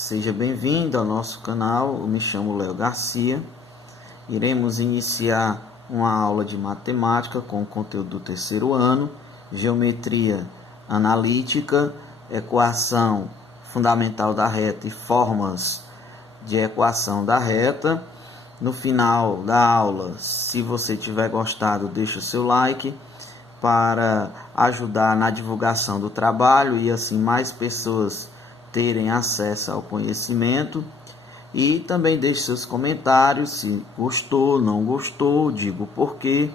Seja bem-vindo ao nosso canal. Eu me chamo Léo Garcia. Iremos iniciar uma aula de matemática com o conteúdo do terceiro ano, geometria analítica, equação fundamental da reta e formas de equação da reta. No final da aula, se você tiver gostado, deixa o seu like para ajudar na divulgação do trabalho e assim mais pessoas terem acesso ao conhecimento. E também deixe seus comentários, se gostou, não gostou, diga o porquê,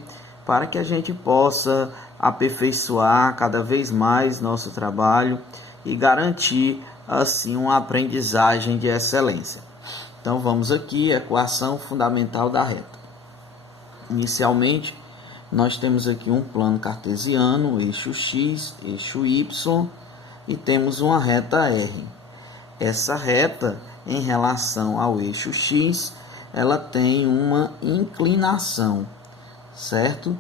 para que a gente possa aperfeiçoar cada vez mais nosso trabalho e garantir assim uma aprendizagem de excelência. Então vamos aqui, equação fundamental da reta. Inicialmente, nós temos aqui um plano cartesiano, eixo x, eixo y, e temos uma reta R. Essa reta, em relação ao eixo x, ela tem uma inclinação, certo?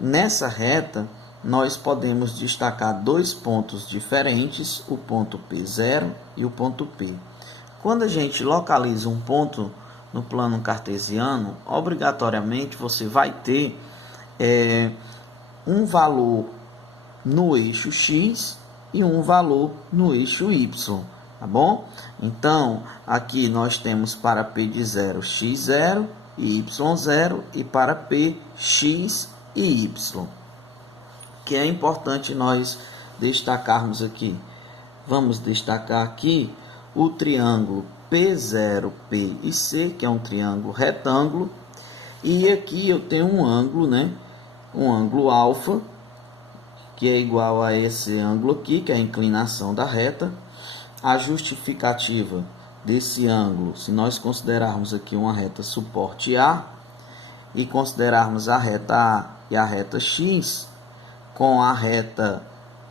Nessa reta, nós podemos destacar dois pontos diferentes, o ponto P0 e o ponto P. Quando a gente localiza um ponto no plano cartesiano, obrigatoriamente você vai ter um valor no eixo x e um valor no eixo y, tá bom? Então, aqui nós temos para P de 0, x0 e y0, e para P, x e y, que é importante nós destacarmos aqui. Vamos destacar aqui o triângulo P0, P e C, que é um triângulo retângulo, e aqui eu tenho um ângulo, né? Um ângulo alfa, que é igual a esse ângulo aqui, que é a inclinação da reta. A justificativa desse ângulo, se nós considerarmos aqui uma reta suporte A, e considerarmos a reta A e a reta X, com a reta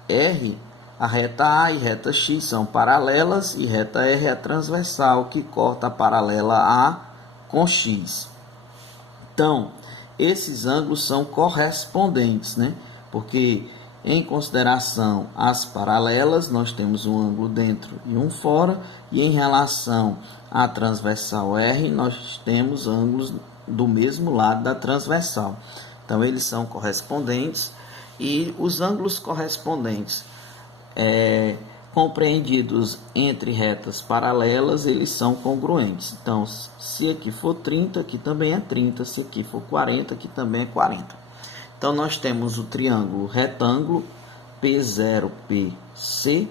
R, a reta A e reta X são paralelas, e reta R é transversal, que corta a paralela A com X. Então, esses ângulos são correspondentes, né? Porque em consideração às paralelas, nós temos um ângulo dentro e um fora, e em relação à transversal R, nós temos ângulos do mesmo lado da transversal. Então, eles são correspondentes, e os ângulos correspondentes compreendidos entre retas paralelas, eles são congruentes. Então, se aqui for 30, aqui também é 30, se aqui for 40, aqui também é 40. Então, nós temos o triângulo retângulo P0PC,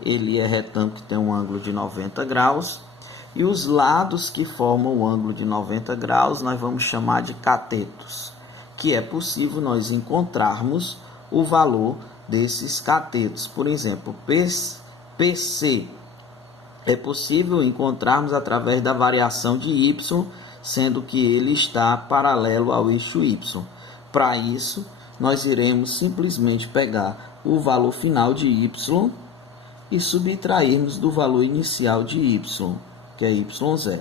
ele é retângulo que tem um ângulo de 90 graus, e os lados que formam o ângulo de 90 graus nós vamos chamar de catetos, que é possível nós encontrarmos o valor desses catetos. Por exemplo, PC é possível encontrarmos através da variação de y, sendo que ele está paralelo ao eixo y. Para isso, nós iremos simplesmente pegar o valor final de y e subtrairmos do valor inicial de y, que é y0.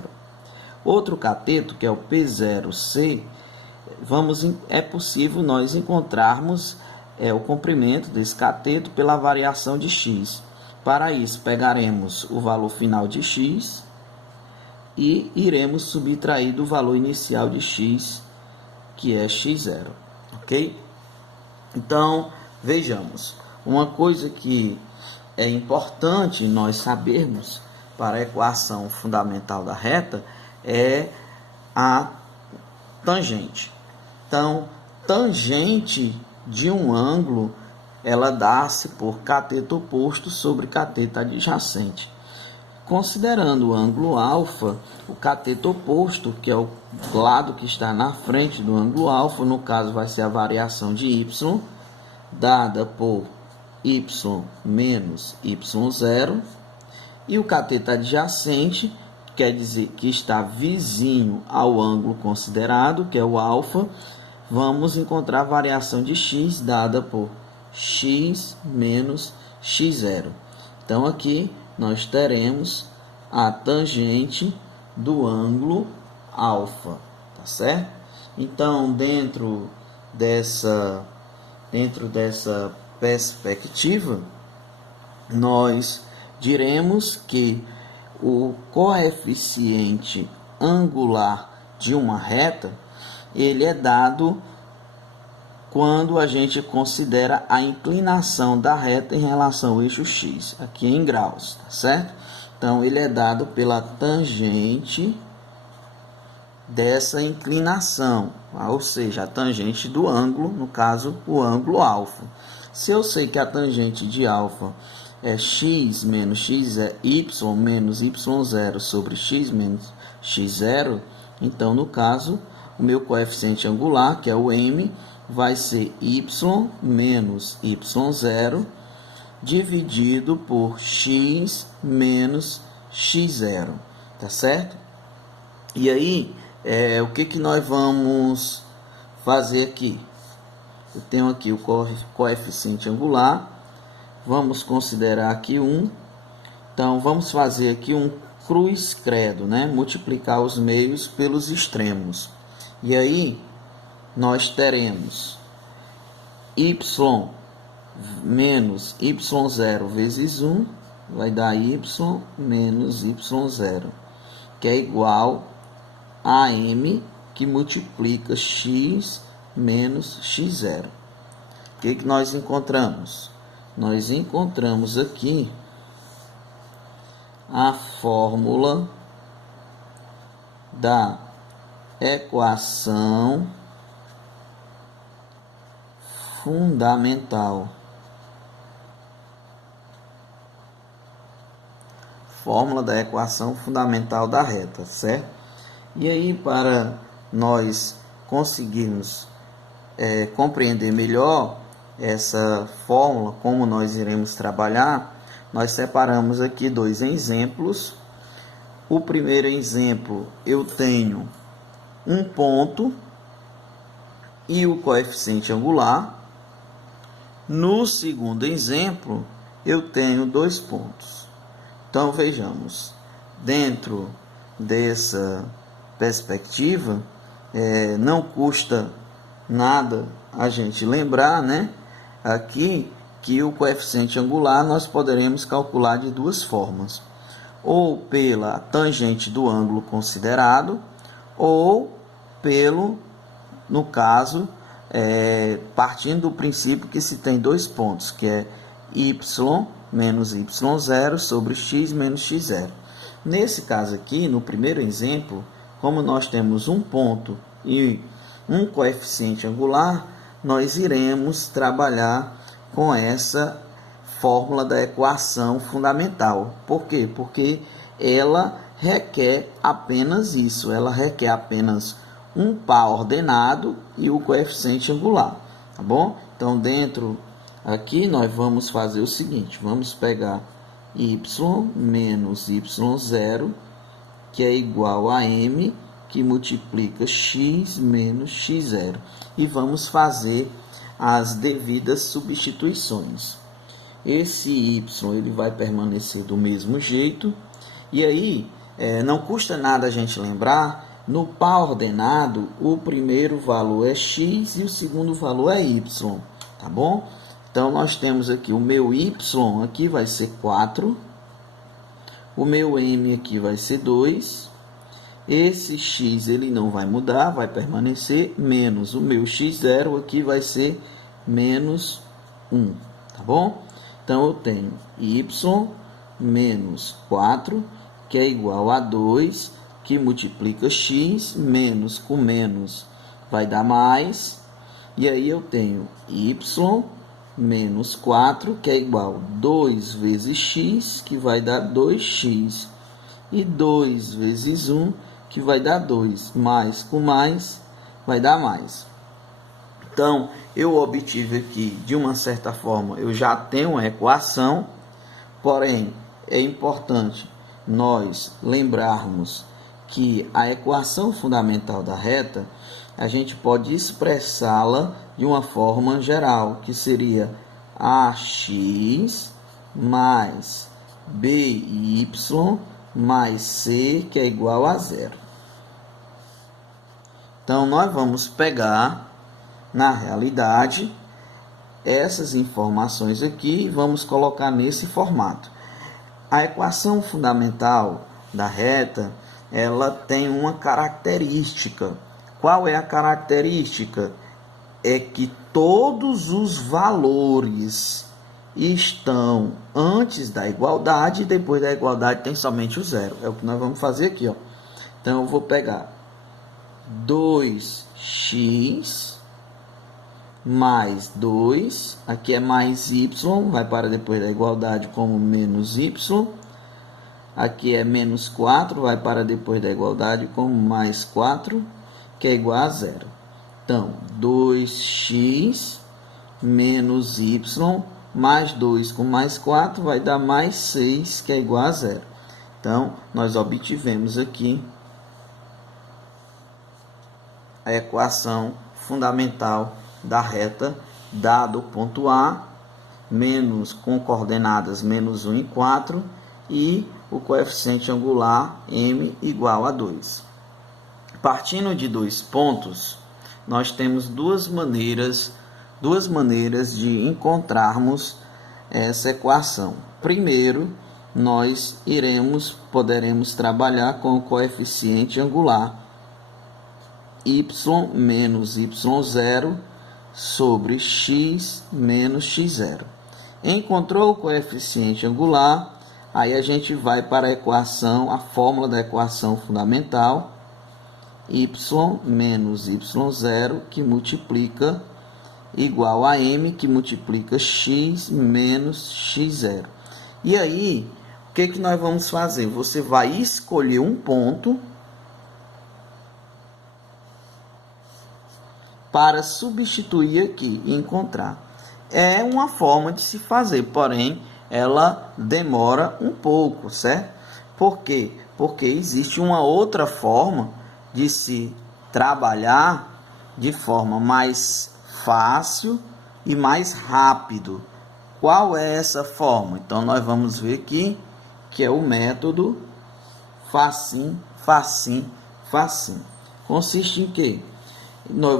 Outro cateto, que é o P0C, é possível nós encontrarmos o comprimento desse cateto pela variação de x. Para isso, pegaremos o valor final de x e iremos subtrair do valor inicial de x, que é x0. Ok? Então, vejamos. Uma coisa que é importante nós sabermos para a equação fundamental da reta é a tangente. Então, tangente de um ângulo, ela dá-se por cateto oposto sobre cateto adjacente. Considerando o ângulo alfa, o cateto oposto, que é o lado que está na frente do ângulo alfa, no caso vai ser a variação de y, dada por y menos y0, e o cateto adjacente, quer dizer que está vizinho ao ângulo considerado, que é o alfa, vamos encontrar a variação de x dada por x menos x0. Então, aqui nós teremos a tangente do ângulo alfa, tá certo? Então, dentro dessa perspectiva, nós diremos que o coeficiente angular de uma reta, ele é dado quando a gente considera a inclinação da reta em relação ao eixo x, aqui em graus, tá certo? Então, ele é dado pela tangente dessa inclinação, ou seja, a tangente do ângulo, no caso, o ângulo alfa. Se eu sei que a tangente de alfa é x menos x é y menos y0 sobre x menos x0, então, no caso, o meu coeficiente angular, que é o m, vai ser y menos y0 dividido por x menos x0, tá certo? E aí, o que nós vamos fazer aqui? Eu tenho aqui o coeficiente angular, vamos considerar aqui 1, então vamos fazer aqui um cruz credo, né? Multiplicar os meios pelos extremos. E aí, nós teremos y menos y0 vezes 1, vai dar y menos y0, que é igual a m, que multiplica x menos x0. O que nós encontramos? Nós encontramos aqui a fórmula da equação fundamental. Fórmula da equação fundamental da reta, certo? E aí, para nós conseguirmos compreender melhor essa fórmula, como nós iremos trabalhar, nós separamos aqui dois exemplos. O primeiro exemplo, eu tenho um ponto e o coeficiente angular. No segundo exemplo, eu tenho 2 pontos. Então, vejamos, dentro dessa perspectiva, não custa nada a gente lembrar, né, aqui que o coeficiente angular nós poderemos calcular de 2 formas, ou pela tangente do ângulo considerado, ou pelo, no caso, partindo do princípio que se tem 2 pontos, que é y menos y0 sobre x menos x0. Nesse caso aqui, no primeiro exemplo, como nós temos um ponto e um coeficiente angular, nós iremos trabalhar com essa fórmula da equação fundamental. Por quê? Porque ela requer apenas isso, ela requer apenas um par ordenado e o coeficiente angular, tá bom? Então, dentro aqui nós vamos fazer o seguinte, vamos pegar y menos y0, que é igual a m, que multiplica x menos x0, e vamos fazer as devidas substituições. Esse y ele vai permanecer do mesmo jeito, e aí não custa nada a gente lembrar, no par ordenado, o primeiro valor é x e o segundo valor é y, tá bom? Então, nós temos aqui o meu y, aqui vai ser 4, o meu m aqui vai ser 2, esse x ele não vai mudar, vai permanecer, menos o meu x0 aqui vai ser menos 1, tá bom? Então, eu tenho y menos 4, que é igual a 2, que multiplica x, menos com menos vai dar mais, e aí eu tenho y menos 4, que é igual a 2 vezes x, que vai dar 2x, e 2 vezes 1, que vai dar 2, mais com mais vai dar mais. Então, eu obtive aqui, de uma certa forma, eu já tenho uma equação, porém, é importante nós lembrarmos que a equação fundamental da reta, a gente pode expressá-la de uma forma geral, que seria ax mais by mais c, que é igual a 0. Então, nós vamos pegar, na realidade, essas informações aqui e vamos colocar nesse formato. A equação fundamental da reta, ela tem uma característica. Qual é a característica? É que todos os valores estão antes da igualdade e depois da igualdade tem somente o zero. É o que nós vamos fazer aqui, ó. Então eu vou pegar 2x mais 2, aqui é mais y, vai para depois da igualdade como menos y. Aqui é menos 4, vai para depois da igualdade como mais 4, que é igual a zero. Então, 2x menos y mais 2 com mais 4 vai dar mais 6, que é igual a zero. Então, nós obtivemos aqui a equação fundamental da reta, dado o ponto A, menos com coordenadas menos 1 e 4, e o coeficiente angular m igual a 2. Partindo de dois pontos, nós temos duas maneiras de encontrarmos essa equação. Primeiro, nós poderemos trabalhar com o coeficiente angular y menos y0 sobre x menos x0. Encontrou o coeficiente angular, aí a gente vai para a equação, a fórmula da equação fundamental, y menos y0, que multiplica igual a m, que multiplica x menos x0. E aí, o que nós vamos fazer? Você vai escolher um ponto para substituir aqui e encontrar. É uma forma de se fazer, porém, ela demora um pouco, certo? Por quê? Porque existe uma outra forma de se trabalhar de forma mais fácil e mais rápido. Qual é essa forma? Então, nós vamos ver aqui que é o método facinho, facinho, facinho. Consiste em quê?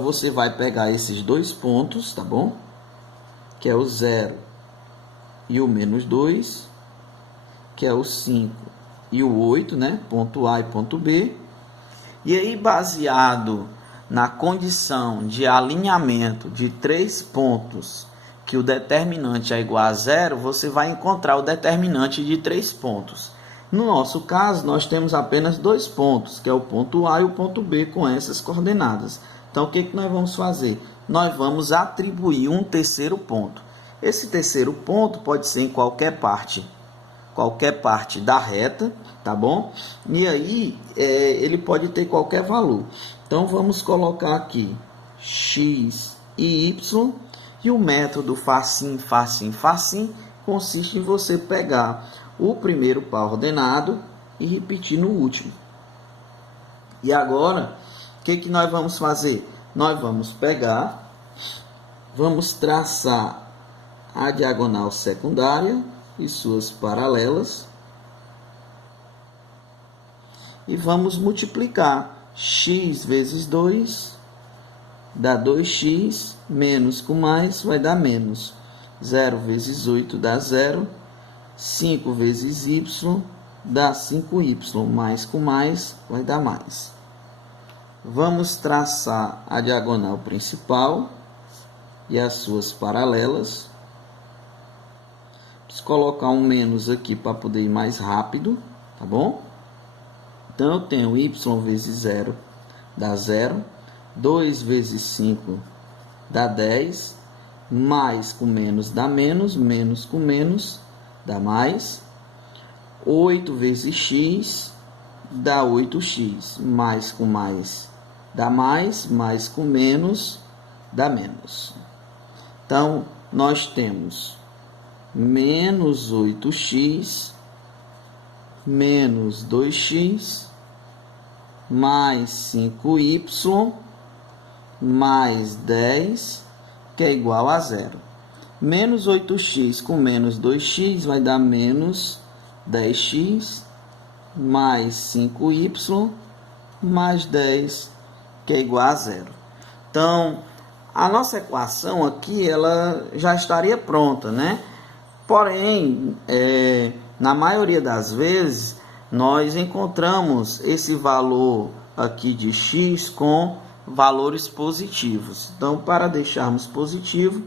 Você vai pegar esses dois pontos, tá bom? Que é o 0 e o menos 2, que é o 5 e o 8, né? Ponto A e ponto B. E aí, baseado na condição de alinhamento de 3 pontos, que o determinante é igual a 0, você vai encontrar o determinante de 3 pontos. No nosso caso, nós temos apenas 2 pontos, que é o ponto A e o ponto B, com essas coordenadas. Então, o que nós vamos fazer? Nós vamos atribuir um terceiro ponto. Esse terceiro ponto pode ser em qualquer parte da reta, tá bom? E aí, ele pode ter qualquer valor. Então, vamos colocar aqui x e y, e o método facinho, facinho, facinho, consiste em você pegar o primeiro par ordenado e repetir no último. E agora, o que nós vamos fazer? Nós vamos pegar, vamos traçar a diagonal secundária e suas paralelas, e vamos multiplicar x vezes 2, dá 2x, menos com mais vai dar menos, 0 vezes 8 dá 0, 5 vezes y dá 5y, mais com mais vai dar mais. Vamos traçar a diagonal principal e as suas paralelas. Preciso colocar um menos aqui para poder ir mais rápido, tá bom? Então, eu tenho y vezes 0 dá 0, 2 vezes 5 dá 10, mais com menos dá menos, menos com menos dá mais, 8 vezes x dá 8x, mais com mais dá mais com menos dá menos. Então, nós temos menos 8x menos 2x mais 5y mais 10, que é igual a 0. Menos 8x com menos 2x vai dar menos 10x mais 5y mais 10, que é igual a 0. Então, a nossa equação aqui, ela já estaria pronta, né? Porém, na maioria das vezes, nós encontramos esse valor aqui de x com valores positivos. Então, para deixarmos positivo,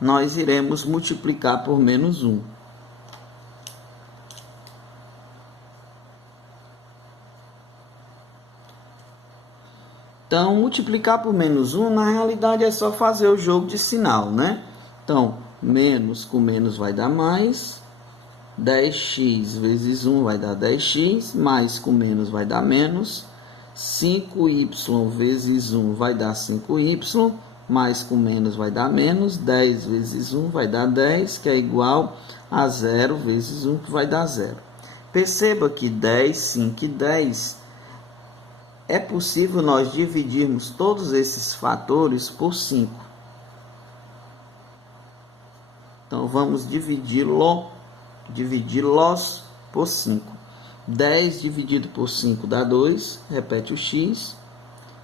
nós iremos multiplicar por menos 1. Então, multiplicar por menos 1, na realidade, é só fazer o jogo de sinal, né? Então, menos com menos vai dar mais. 10x vezes 1 vai dar 10x, mais com menos vai dar menos. 5y vezes 1 vai dar 5y, mais com menos vai dar menos. 10 vezes 1 vai dar 10, que é igual a 0 vezes 1, que vai dar 0. Perceba que 10, 5 e 10, é possível nós dividirmos todos esses fatores por 5. Então, vamos dividi-los por 5. 10 dividido por 5 dá 2, repete o x,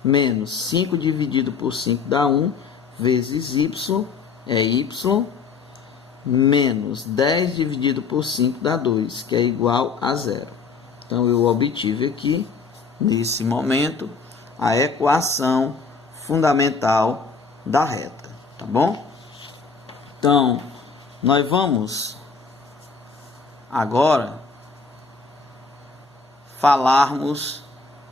menos 5 dividido por 5 dá 1, vezes y, é y, menos 10 dividido por 5 dá 2, que é igual a 0. Então, eu obtive aqui, nesse momento, a equação fundamental da reta, tá bom? Então, nós vamos agora falarmos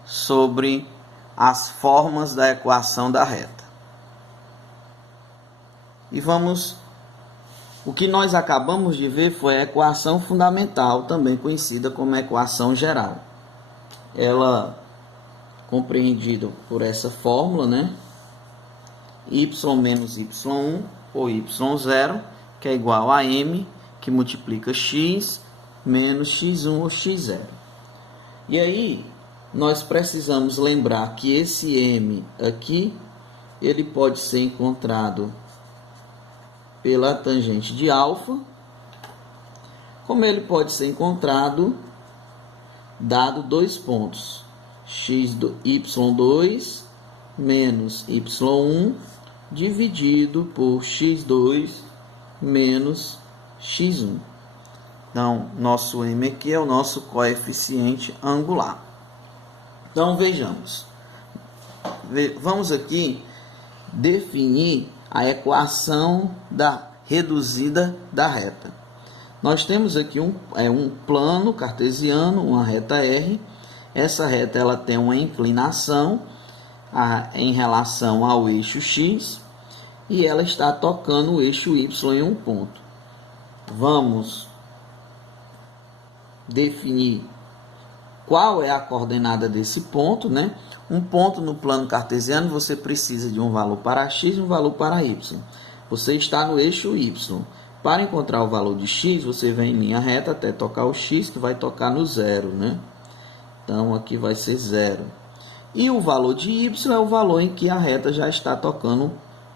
sobre as formas da equação da reta. E o que nós acabamos de ver foi a equação fundamental, também conhecida como equação geral. Ela compreendida por essa fórmula, né? Y menos y1 ou y0, que é igual a m, que multiplica x menos x1 ou x0. E aí, nós precisamos lembrar que esse m aqui, ele pode ser encontrado pela tangente de alfa, como ele pode ser encontrado dado dois pontos, y2 menos y1 dividido por x2 menos x1. Então, nosso m aqui é o nosso coeficiente angular. Então, vejamos. Vamos aqui definir a equação reduzida da reta. Nós temos aqui um plano cartesiano, uma reta R. Essa reta ela tem uma inclinação em relação ao eixo x e ela está tocando o eixo y em um ponto. Vamos definir qual é a coordenada desse ponto, né? Um ponto no plano cartesiano, você precisa de um valor para x e um valor para y. Você está no eixo y. Para encontrar o valor de x, você vem em linha reta até tocar o x, que vai tocar no zero, né? Então, aqui vai ser 0. E o valor de y é o valor em que a reta já está tocando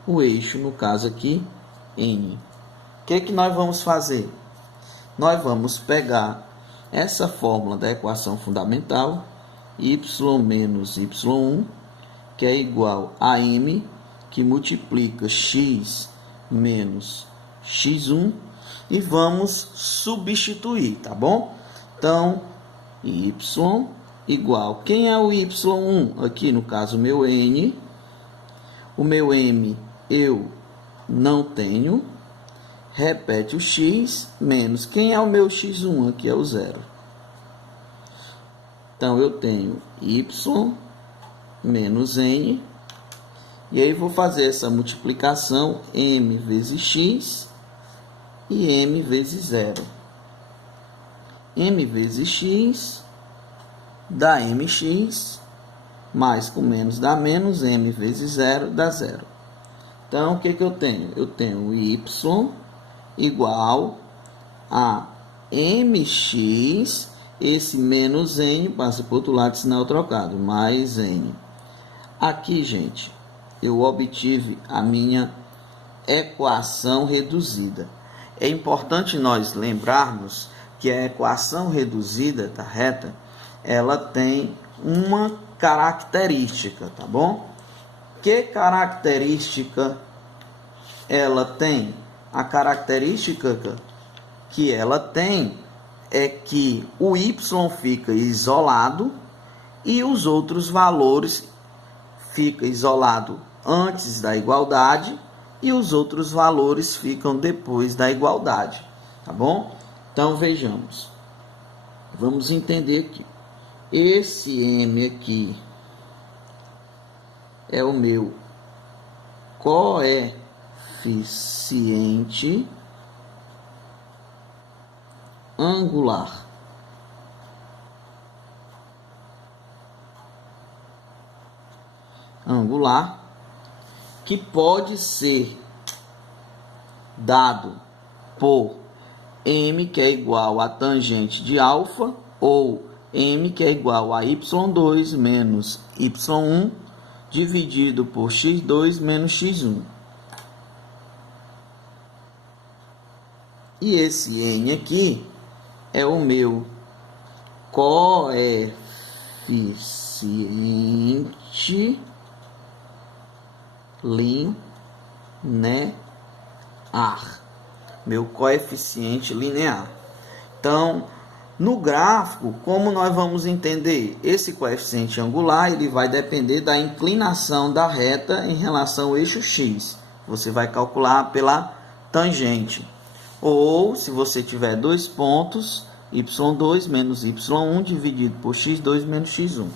o eixo, no caso aqui, n. O que nós vamos fazer? Nós vamos pegar essa fórmula da equação fundamental, y menos y1, que é igual a m, que multiplica x menos x1, e vamos substituir, tá bom? Então, y igual, quem é o y1? Aqui, no caso, o meu n. O meu m eu não tenho. Repete o x menos, quem é o meu x1? Aqui é o 0. Então, eu tenho y menos n. E aí, vou fazer essa multiplicação, m vezes x e m vezes 0. M vezes x dá mx, mais com menos dá menos, m vezes 0 dá 0. Então, o que eu tenho? Eu tenho y igual a mx, esse menos n passa para o outro lado, sinal trocado, mais n. Aqui, gente, eu obtive a minha equação reduzida. É importante nós lembrarmos que a equação reduzida da reta, ela tem uma característica, tá bom? Que característica ela tem? A característica que ela tem é que o y fica isolado e os outros valores ficam isolados antes da igualdade e os outros valores ficam depois da igualdade, tá bom? Então, vejamos. Vamos entender aqui. Esse m aqui é o meu coeficiente angular. Que pode ser dado por m, que é igual a tangente de alfa, ou m, que é igual a y2 menos y1 dividido por x2 menos x1. E esse n aqui é o meu coeficiente linear. Meu coeficiente linear. Então, no gráfico, como nós vamos entender? Esse coeficiente angular, ele vai depender da inclinação da reta em relação ao eixo x. Você vai calcular pela tangente. Ou, se você tiver dois pontos, y2 menos y1 dividido por x2 menos x1.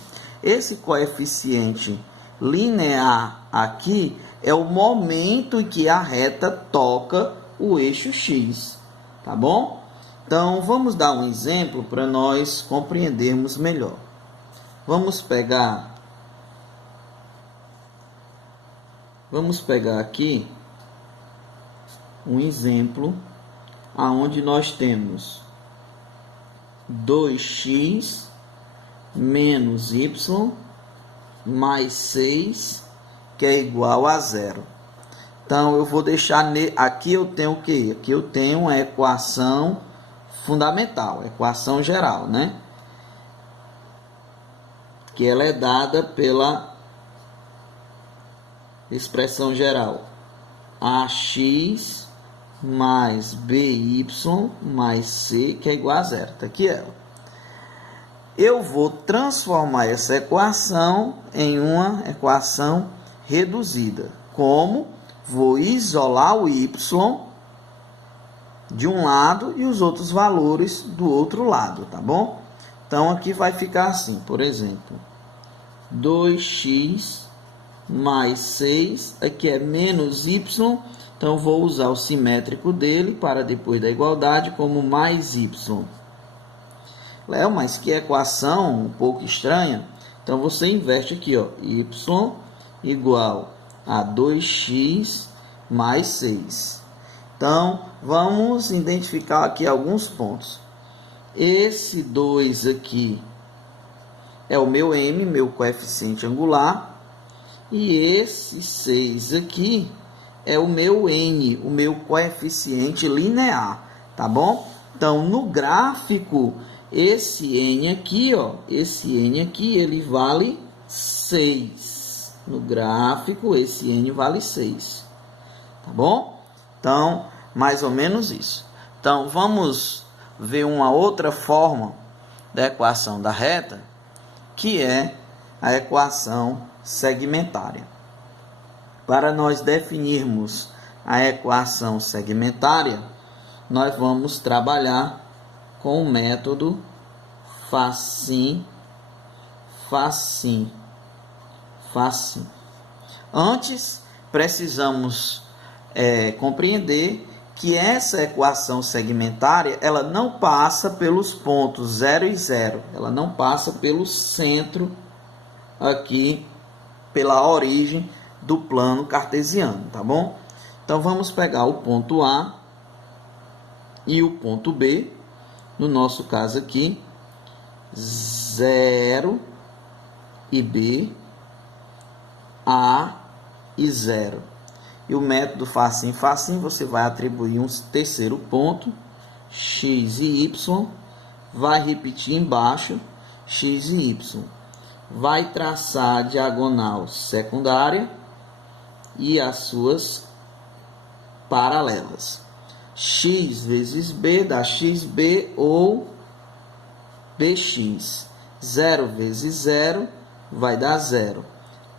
Esse coeficiente linear aqui é o momento em que a reta toca o eixo x, tá bom? Então, vamos dar um exemplo para nós compreendermos melhor. Vamos pegar aqui um exemplo aonde nós temos 2x menos y mais 6, que é igual a 0. Então, eu vou deixar aqui eu tenho o quê? Aqui eu tenho uma equação fundamental, equação geral, né? Que ela é dada pela expressão geral ax mais by mais c, que é igual a 0. Está aqui ela. Eu vou transformar essa equação em uma equação reduzida. Como? Vou isolar o y de um lado e os outros valores do outro lado, tá bom? Então, aqui vai ficar assim, por exemplo, 2x mais 6, aqui é menos y, então vou usar o simétrico dele para depois da igualdade como mais y. Léo, mas que equação um pouco estranha. Então, você inverte aqui, ó, y igual a 2x mais 6. Então, vamos identificar aqui alguns pontos. Esse 2 aqui é o meu m, meu coeficiente angular. E esse 6 aqui é o meu n, o meu coeficiente linear, tá bom? Então, no gráfico, esse n aqui, ó, ele vale 6. No gráfico, esse n vale 6. Tá bom? Então, mais ou menos isso. Então, vamos ver uma outra forma da equação da reta, que é a equação segmentária. Para nós definirmos a equação segmentária, nós vamos trabalhar com o método facinho. Antes, precisamos compreender que essa equação segmentária, ela não passa pelos pontos 0 e 0. Ela não passa pelo centro aqui, pela origem do plano cartesiano, tá bom? Então, vamos pegar o ponto A e o ponto B. No nosso caso aqui, 0 e B, A e 0. E o método facinho, você vai atribuir um terceiro ponto, x e y, vai repetir embaixo, x e y. Vai traçar a diagonal secundária e as suas paralelas. X vezes B dá xb, ou bx. 0 vezes 0 vai dar 0.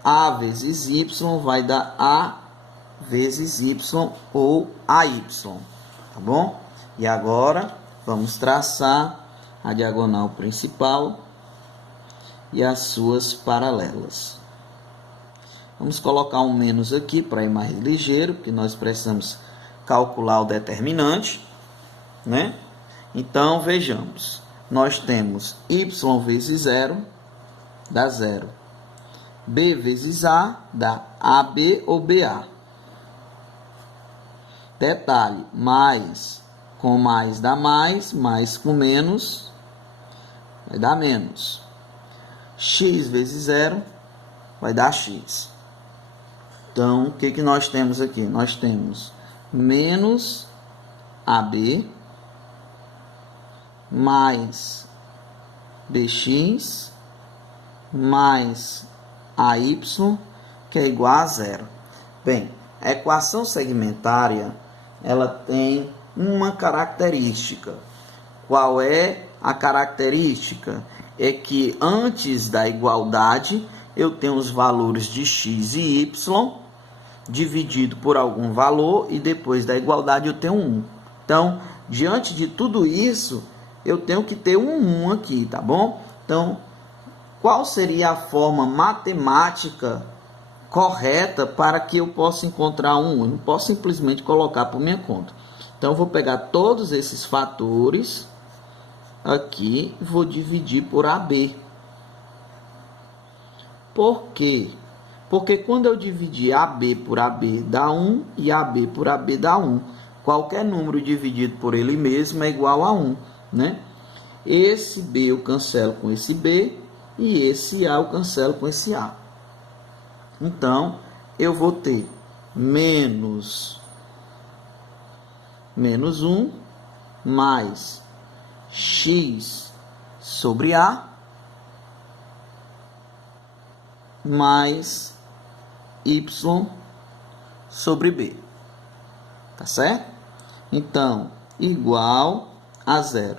A vezes y vai dar A vezes y ou AY. Tá bom? E agora vamos traçar a diagonal principal e as suas paralelas. Vamos colocar um menos aqui para ir mais ligeiro, porque nós precisamos calcular o determinante, né? Então, vejamos. Nós temos y vezes 0, dá 0. B vezes A, dá AB ou BA. Detalhe, mais com mais dá mais com menos vai dar menos. X vezes 0 vai dar x. Então, o que nós temos aqui? Nós temos menos AB mais BX mais AY, que é igual a 0. Bem, a equação segmentária, ela tem uma característica. Qual é a característica? É que antes da igualdade, eu tenho os valores de x e y dividido por algum valor, e depois da igualdade eu tenho 1. Então, diante de tudo isso, eu tenho que ter um 1 aqui, tá bom? Então, qual seria a forma matemática correta para que eu possa encontrar um 1? Eu não posso simplesmente colocar por minha conta. Então, eu vou pegar todos esses fatores aqui e vou dividir por AB. Por quê? Porque quando eu dividir AB por AB dá 1 e AB por AB dá 1. Qualquer número dividido por ele mesmo é igual a 1, né? Esse B eu cancelo com esse B e esse A eu cancelo com esse A. Então, eu vou ter menos 1 mais x sobre A mais y sobre b. Tá certo? Então, igual a 0.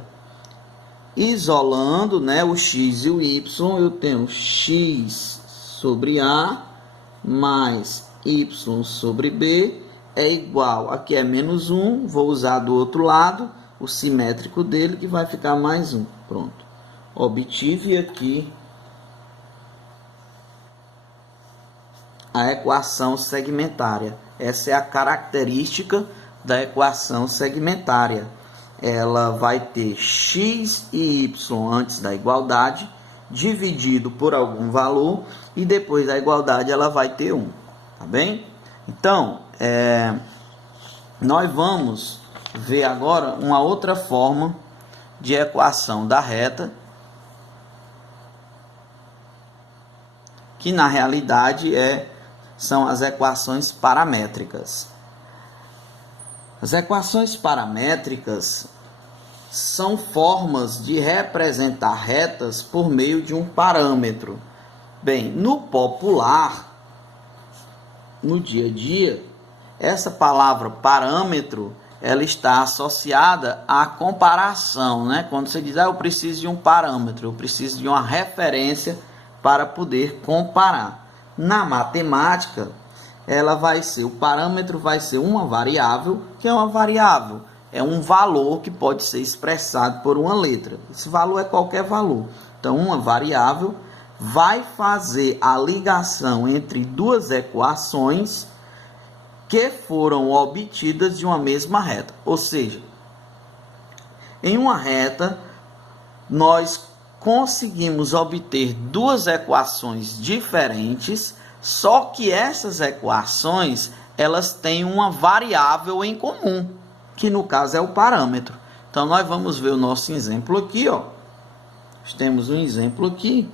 Isolando, né, o x e o y, eu tenho x sobre A mais y sobre b é igual, aqui é menos 1, vou usar do outro lado o simétrico dele, que vai ficar mais 1. Pronto. Obtive aqui a equação segmentária. Essa é a característica da equação segmentária. Ela vai ter x e y antes da igualdade, dividido por algum valor, e depois da igualdade ela vai ter 1. Tá bem? Então, nós vamos ver agora uma outra forma de equação da reta, que na realidade são as equações paramétricas. As equações paramétricas são formas de representar retas por meio de um parâmetro. Bem, no popular, no dia a dia, essa palavra parâmetro, ela está associada à comparação, né? Quando você diz, eu preciso de um parâmetro, eu preciso de uma referência para poder comparar. Na matemática, o parâmetro vai ser uma variável, que é uma variável, é um valor que pode ser expressado por uma letra. Esse valor é qualquer valor. Então, uma variável vai fazer a ligação entre duas equações que foram obtidas de uma mesma reta. Ou seja, em uma reta, nós conseguimos obter duas equações diferentes, só que essas equações, elas têm uma variável em comum, que no caso é o parâmetro. Então, nós vamos ver o nosso exemplo aqui, ó. Nós temos um exemplo aqui,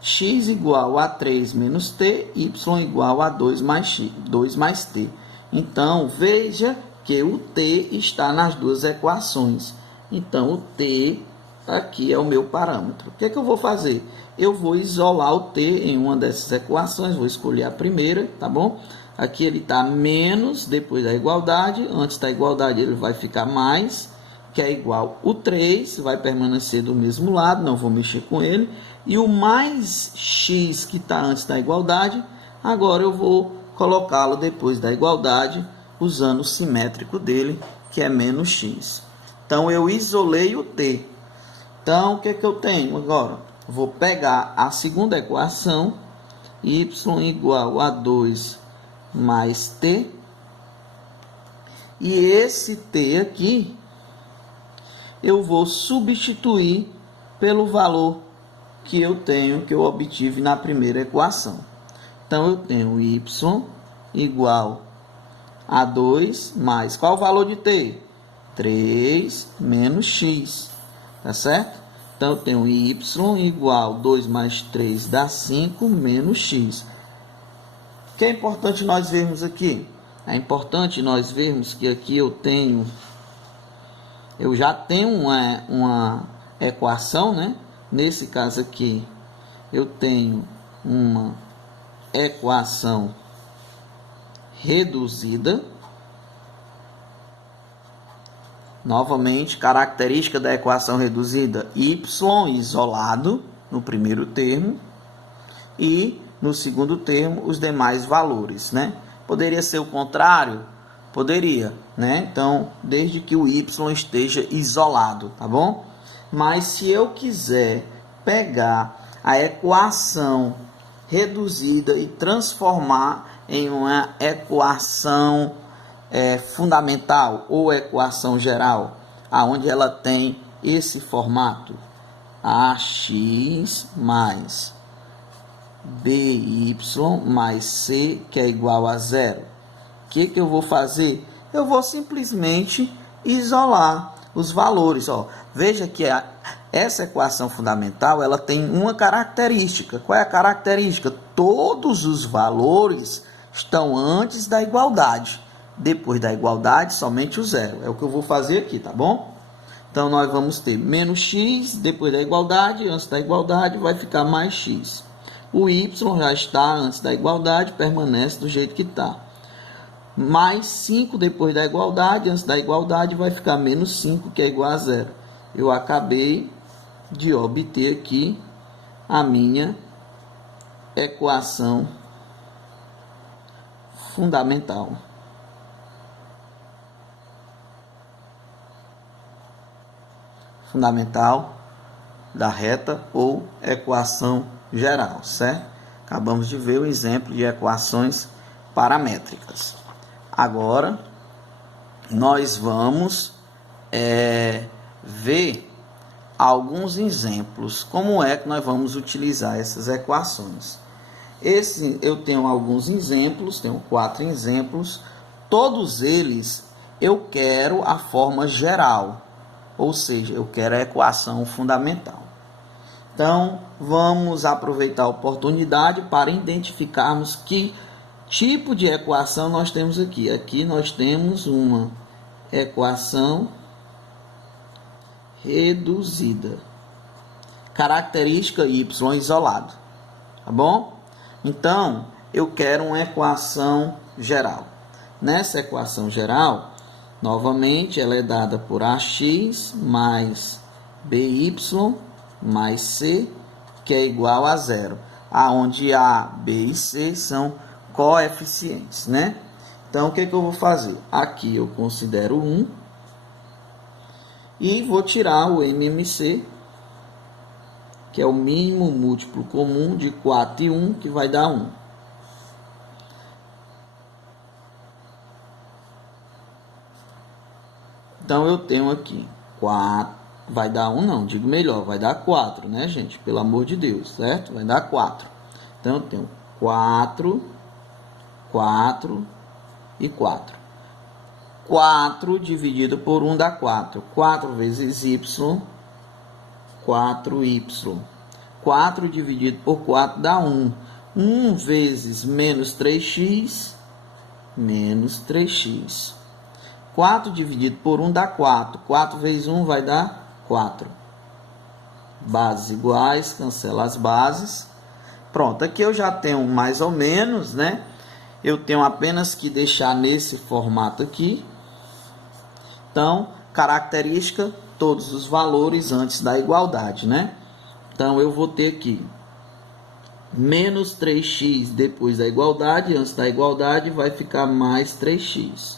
x igual a 3 menos t, y igual a 2 mais t. Então, veja que o t está nas duas equações. Então, o t aqui é o meu parâmetro. O que é que eu vou fazer? Eu vou isolar o t em uma dessas equações. Vou escolher a primeira, tá bom? Aqui ele está menos depois da igualdade. Antes da igualdade ele vai ficar mais. que é igual o 3, vai permanecer do mesmo lado, não vou mexer com ele. E o mais x que está antes da igualdade, agora eu vou colocá-lo depois da igualdade, usando o simétrico dele, que é menos x. Então, eu isolei o t. Então, o que eu tenho agora? Vou pegar a segunda equação, y igual a 2 mais t. E esse t aqui, eu vou substituir pelo valor que eu tenho, que eu obtive na primeira equação. Então, eu tenho y igual a 2 mais, qual o valor de t? 3 menos x, tá certo? Então, eu tenho y igual a 2 mais 3 dá 5 menos x. O que é importante nós vermos aqui? É importante nós vermos que aqui eu já tenho uma equação, né? Nesse caso aqui, eu tenho uma equação reduzida. Novamente, característica da equação reduzida, y isolado no primeiro termo e no segundo termo os demais valores, né? Poderia ser o contrário? Poderia, né? Então, desde que o y esteja isolado, tá bom? Mas se eu quiser pegar a equação reduzida e transformar em uma equação fundamental ou equação geral, aonde ela tem esse formato, ax mais by mais c, que é igual a zero. O que eu vou fazer? Eu vou simplesmente isolar os valores. Ó. Veja que essa equação fundamental ela tem uma característica. Qual é a característica? Todos os valores estão antes da igualdade. Depois da igualdade, somente o zero. É o que eu vou fazer aqui, tá bom? Então, nós vamos ter menos x, depois da igualdade, antes da igualdade, vai ficar mais x. O y já está antes da igualdade, permanece do jeito que está. Mais 5 depois da igualdade, antes da igualdade, vai ficar menos 5, que é igual a zero. Eu acabei de obter aqui a minha equação fundamental. Fundamental da reta ou equação geral, certo? Acabamos de ver o exemplo de equações paramétricas. Agora, nós vamos ver alguns exemplos. Como é que nós vamos utilizar essas equações? Eu tenho alguns exemplos, tenho 4 exemplos. Todos eles eu quero a forma geral. Ou seja, eu quero a equação fundamental. Então, vamos aproveitar a oportunidade para identificarmos que tipo de equação nós temos aqui. Aqui nós temos uma equação reduzida. Característica y isolado. Tá bom? Então, eu quero uma equação geral. Nessa equação geral, novamente, ela é dada por ax mais by mais c, que é igual a zero, aonde a, b e c são coeficientes, né? Então, o que eu vou fazer? Aqui eu considero 1 e vou tirar o MMC, que é o mínimo múltiplo comum de 4 e 1, que vai dar 1. Então, eu tenho aqui 4, vai dar 1 não, digo melhor, vai dar 4, né, gente? Pelo amor de Deus, certo? Vai dar 4. Então, eu tenho 4, 4 e 4. 4 dividido por 1 dá 4. 4 vezes y, 4y. 4 dividido por 4 dá 1. 1 vezes menos 3x, menos 3x. 4 dividido por 1 dá 4. 4 vezes 1 vai dar 4. Bases iguais, cancela as bases. Pronto, aqui eu já tenho mais ou menos, né? Eu tenho apenas que deixar nesse formato aqui. Então, característica, todos os valores antes da igualdade, né? Então, eu vou ter aqui menos 3x depois da igualdade, antes da igualdade vai ficar mais 3x.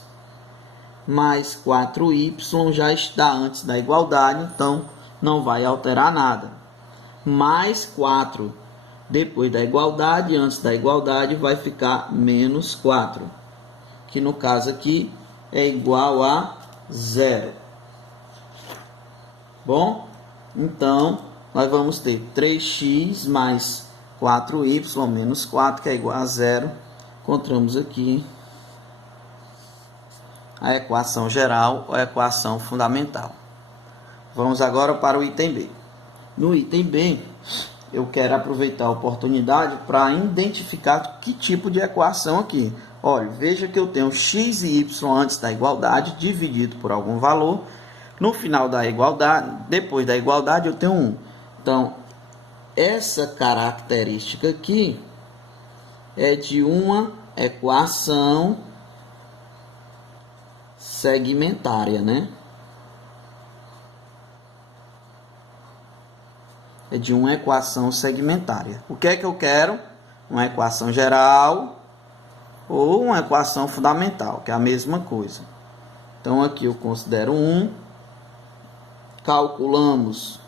Mais 4y já está antes da igualdade, então não vai alterar nada. Mais 4 depois da igualdade, antes da igualdade vai ficar menos 4, que no caso aqui é igual a 0. Bom, então nós vamos ter 3x mais 4y menos 4, que é igual a 0. Encontramos aqui a equação geral ou a equação fundamental. Vamos agora para o item B. No item B, eu quero aproveitar a oportunidade para identificar que tipo de equação aqui. Olha, veja que eu tenho x e y antes da igualdade, dividido por algum valor. No final da igualdade, depois da igualdade, eu tenho 1. Então, essa característica aqui é de uma equação segmentária, né? É de uma equação segmentária. O que é que eu quero? Uma equação geral ou uma equação fundamental, que é a mesma coisa. Então, aqui eu considero 1. Calculamos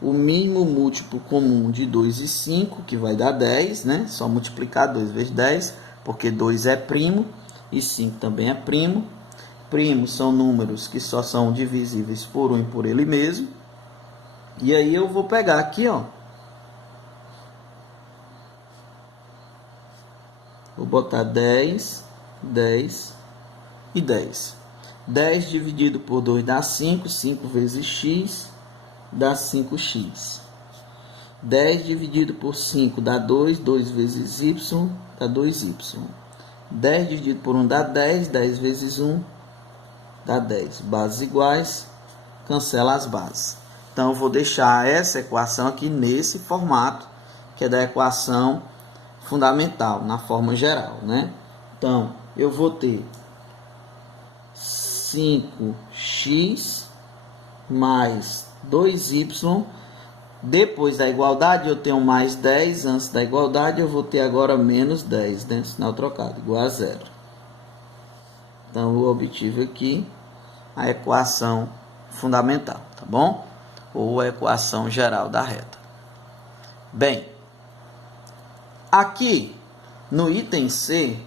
o mínimo múltiplo comum de 2 e 5, que vai dar 10, né? Só multiplicar 2 vezes 10, porque 2 é primo e 5 também é primo. Primos são números que só são divisíveis por 1 e por ele mesmo. E aí eu vou pegar aqui, ó. Vou botar 10, 10 e 10. 10 dividido por 2 dá 5. 5 vezes x dá 5x. 10 dividido por 5 dá 2. 2 vezes y dá 2y. 10 dividido por 1 dá 10. 10 vezes 1 dá 10. Bases iguais. Cancela as bases. Então, eu vou deixar essa equação aqui nesse formato, que é da equação fundamental, na forma geral, né? Então, eu vou ter 5x mais 2y. Depois da igualdade, eu tenho mais 10. Antes da igualdade, eu vou ter agora menos 10, né? Sinal trocado, igual a 0. Então, eu obtive aqui a equação fundamental, tá bom? Ou a equação geral da reta. Bem, aqui no item C,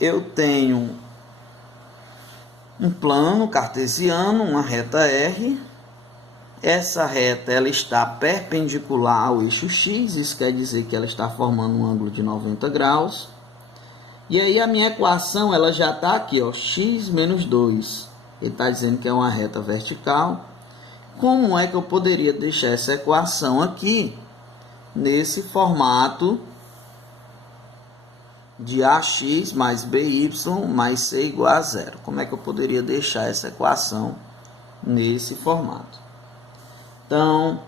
eu tenho um plano cartesiano, uma reta R. Essa reta ela está perpendicular ao eixo X, isso quer dizer que ela está formando um ângulo de 90 graus. E aí a minha equação ela já está aqui, ó, x menos 2. Ele está dizendo que é uma reta vertical. Como é que eu poderia deixar essa equação aqui nesse formato de ax mais by mais c igual a 0? Como é que eu poderia deixar essa equação nesse formato? Então,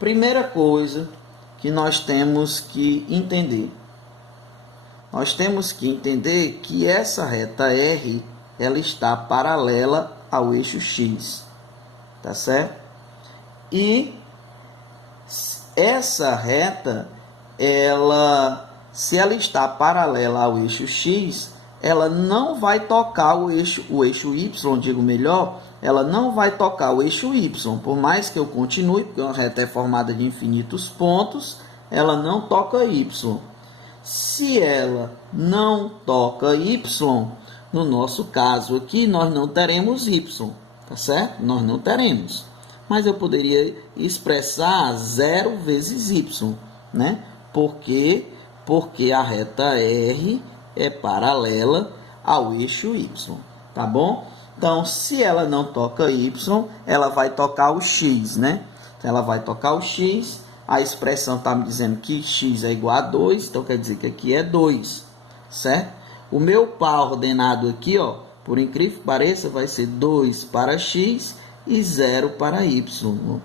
primeira coisa que nós temos que entender. Nós temos que entender que essa reta R ela está paralela ao eixo X, tá certo? E essa reta, se ela está paralela ao eixo X, ela não vai tocar o eixo Y, digo melhor, ela não vai tocar o eixo Y. Por mais que eu continue, porque uma reta é formada de infinitos pontos, ela não toca Y. Se ela não toca Y, no nosso caso aqui, nós não teremos Y, tá certo? Nós não teremos. Mas eu poderia expressar 0 vezes y, né? Porque a reta R é paralela ao eixo y, tá bom? Então, se ela não toca y, ela vai tocar o x, né? Então, ela vai tocar o x, a expressão está me dizendo que x é igual a 2, então quer dizer que aqui é 2, certo? O meu par ordenado aqui, ó, por incrível que pareça, vai ser 2 para x e 0 para y.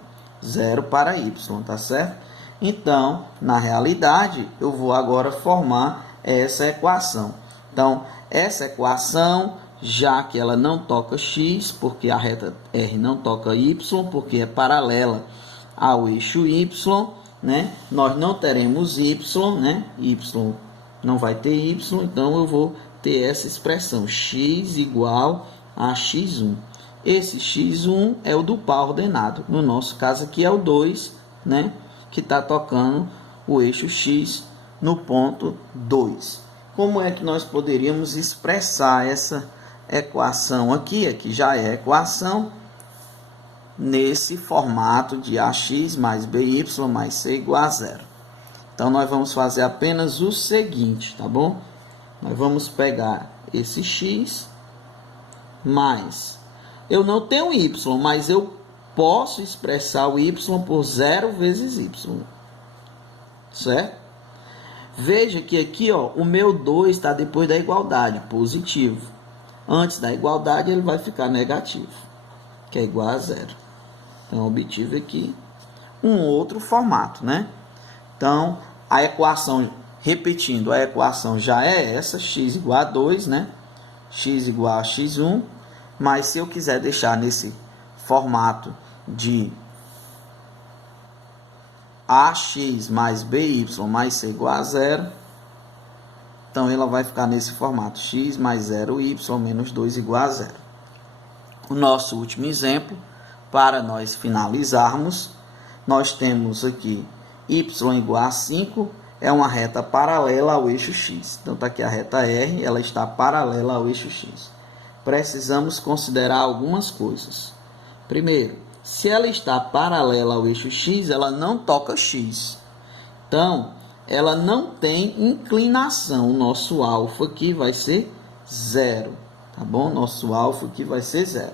0 para y, tá certo? Então, na realidade, eu vou agora formar essa equação. Então, essa equação já que ela não toca x, porque a reta R não toca y, porque é paralela ao eixo y, né? Nós não teremos y, né? Y não vai ter y, então eu vou ter essa expressão, x igual a x1. Esse x1 é o do par ordenado. No nosso caso aqui é o 2, né? Que está tocando o eixo x no ponto 2. Como é que nós poderíamos expressar essa equação aqui? Aqui já é equação nesse formato de ax mais by mais c igual a zero. Então, nós vamos fazer apenas o seguinte, tá bom? Nós vamos pegar esse x mais... Eu não tenho y, mas eu posso expressar o y por 0 vezes y. Certo? Veja que aqui, ó, o meu 2 está depois da igualdade, positivo. Antes da igualdade, ele vai ficar negativo, que é igual a 0. Então, obtive aqui um outro formato, né? Então, a equação, repetindo, a equação já é essa, x igual a 2, né? X igual a x1, mas se eu quiser deixar nesse formato de ax mais by mais c igual a 0, então ela vai ficar nesse formato, x mais 0y menos 2 igual a 0. O nosso último exemplo, para nós finalizarmos, nós temos aqui y igual a 5, é uma reta paralela ao eixo x. Então, está aqui a reta R, ela está paralela ao eixo x. Precisamos considerar algumas coisas. Primeiro, se ela está paralela ao eixo x, ela não toca x. Então, ela não tem inclinação. O nosso alfa aqui vai ser 0. Tá bom? Nosso alfa aqui vai ser 0.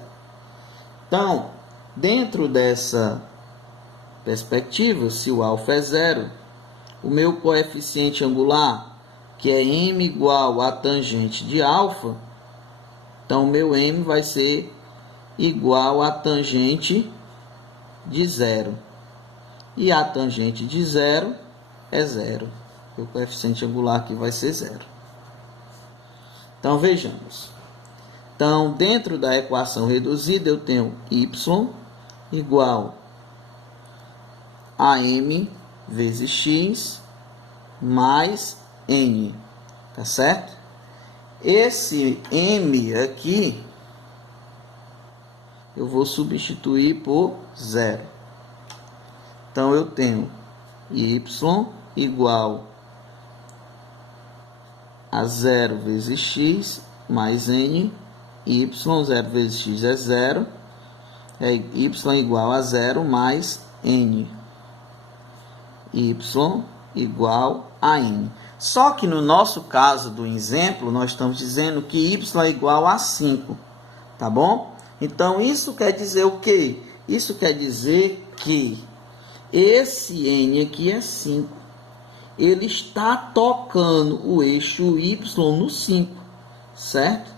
Então, dentro dessa perspectiva, se o alfa é 0, o meu coeficiente angular, que é m igual a tangente de alfa, então o meu m vai ser igual a tangente de 0. E a tangente de 0 é 0. O coeficiente angular aqui vai ser 0. Então, vejamos. Então, dentro da equação reduzida, eu tenho y igual a m vezes x mais n. Tá certo? Esse m aqui, eu vou substituir por 0. Então, eu tenho y igual a 0 vezes x mais n. Y, 0 vezes x é 0. É y igual a 0 mais n. Y igual a n. Só que no nosso caso do exemplo, nós estamos dizendo que y é igual a 5. Tá bom? Então, isso quer dizer o quê? Isso quer dizer que esse n aqui é 5. Ele está tocando o eixo y no 5. Certo?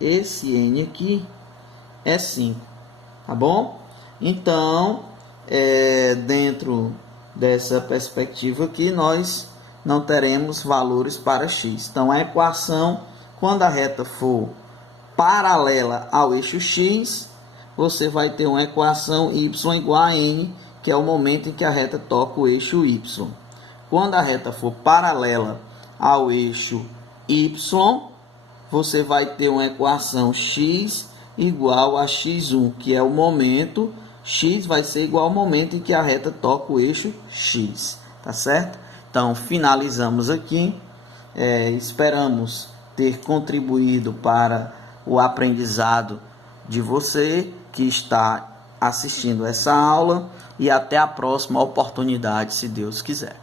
Esse n aqui é 5. Tá bom? Então, dentro dessa perspectiva aqui, nós não teremos valores para x. Então, a equação, quando a reta for paralela ao eixo x, você vai ter uma equação y igual a n, que é o momento em que a reta toca o eixo y. Quando a reta for paralela ao eixo y, você vai ter uma equação x igual a x1, que é o momento, x vai ser igual ao momento em que a reta toca o eixo x. Tá certo? Então, finalizamos aqui. Esperamos ter contribuído para o aprendizado de você que está assistindo essa aula, e até a próxima oportunidade, se Deus quiser.